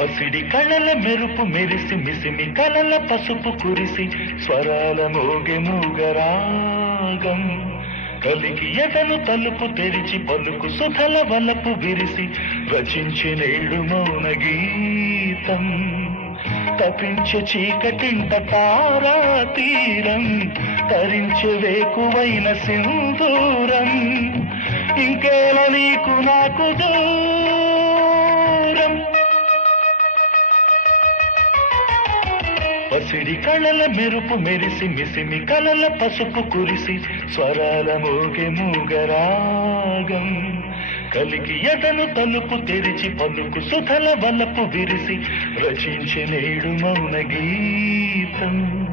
పసిడి కళల మెరుపు మెరిసి మిసిమి కళల పసుపు కురిసి స్వరాల మోగె మూగరాగం. కలిగి ఎదను తలుపు తెరిచి పలుకు సుధల వలపు విరిసి రచించి నేడు మౌన గీతం. తపించే చీకటింట తారా తీరం తరించే వేకువైన సింధూరం. ఇంకేల నీకు నాకు దూరం పసిడి కళల మెరుపు మెరిసి మిసిమి కళల పసుపు కురిసి స్వరాల మోగె మూగరాగం. కలికి ఎదను తలుపు తెరిచి పలుకు సుధల వలపు విరిసి రచించి నేడు మౌన గీతం.